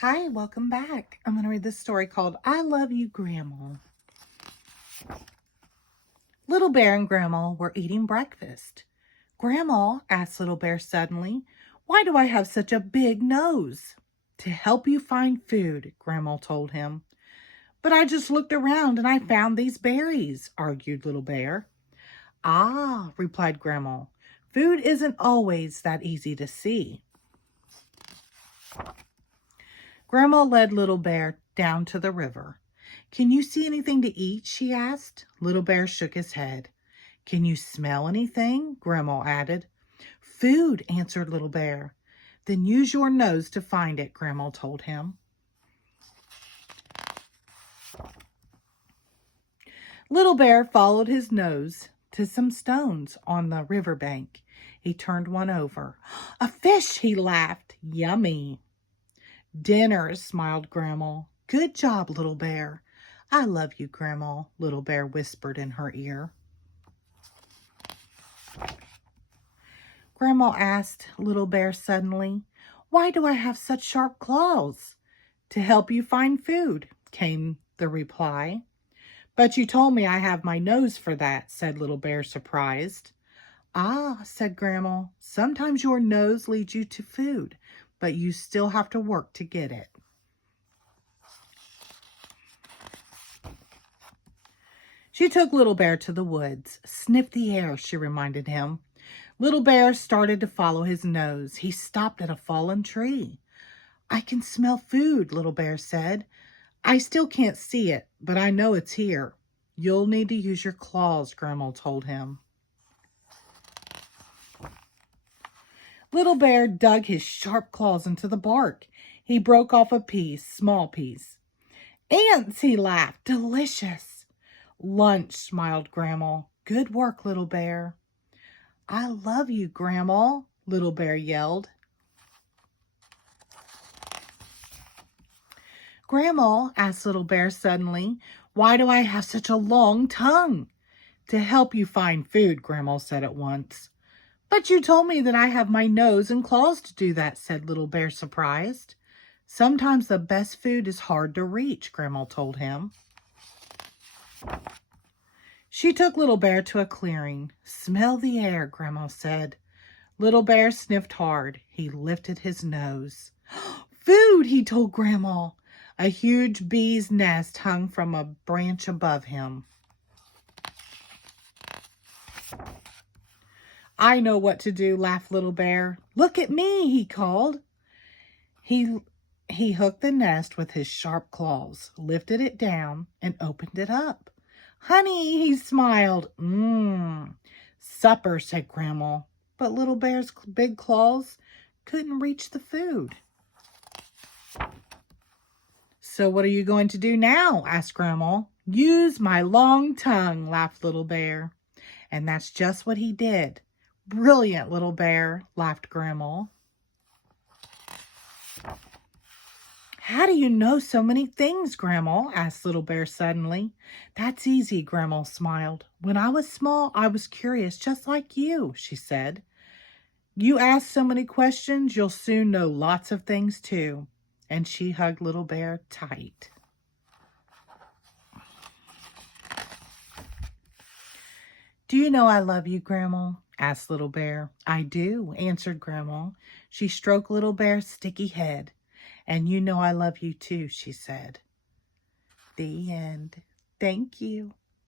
Hi, welcome back. I'm going to read this story called I Love You, Grandma. Little Bear and Grandma were eating breakfast. Grandma asked Little Bear suddenly, "Why do I have such a big nose?" "To help you find food," Grandma told him. "But I just looked around and I found these berries," argued Little Bear. "Ah," replied Grandma, "food isn't always that easy to see." Grandma led Little Bear down to the river. "Can you see anything to eat?" she asked. Little Bear shook his head. "Can you smell anything?" Grandma added. "Food," answered Little Bear. "Then use your nose to find it," Grandma told him. Little Bear followed his nose to some stones on the river bank. He turned one over. "A fish," he laughed. "Yummy." "Dinner," smiled Grandma. "Good job, Little Bear." "I love you, Grandma," Little Bear whispered in her ear. Grandma asked Little Bear suddenly, "Why do I have such sharp claws?" "To help you find food," came the reply. "But you told me I have my nose for that," said Little Bear, surprised. "Ah," said Grandma, "sometimes your nose leads you to food, but you still have to work to get it." She took Little Bear to the woods. "Sniff the air," she reminded him. Little Bear started to follow his nose. He stopped at a fallen tree. "I can smell food," Little Bear said. "I still can't see it, but I know it's here." "You'll need to use your claws," Grandma told him. Little Bear dug his sharp claws into the bark. He broke off a piece, small piece. "Ants," he laughed. "Delicious." "Lunch," smiled Grandma. "Good work, Little Bear." "I love you, Grandma," Little Bear yelled. "Grandma," asked Little Bear suddenly, "why do I have such a long tongue?" "To help you find food," Grandma said at once. "But you told me that I have my nose and claws to do that," said Little Bear, surprised. "Sometimes the best food is hard to reach," Grandma told him. She took Little Bear to a clearing. "Smell the air," Grandma said. Little Bear sniffed hard. He lifted his nose. "Food," he told Grandma. A huge bee's nest hung from a branch above him. "I know what to do," laughed Little Bear. "Look at me," he called. He hooked the nest with his sharp claws, lifted it down, and opened it up. "Honey," he smiled. "Supper," said Grandma. But Little Bear's big claws couldn't reach the food. "So what are you going to do now?" asked Grandma. "Use my long tongue," laughed Little Bear. And that's just what he did. "Brilliant, Little Bear," laughed Grandma. "How do you know so many things, Grandma?" asked Little Bear suddenly. "That's easy," Grandma smiled. "When I was small, I was curious just like you," she said. "You ask so many questions, you'll soon know lots of things too." And she hugged Little Bear tight. "Do you know I love you, Grandma?" asked Little Bear. "I do," answered Grandma. She stroked Little Bear's sticky head. "And you know I love you too," she said. The end. Thank you.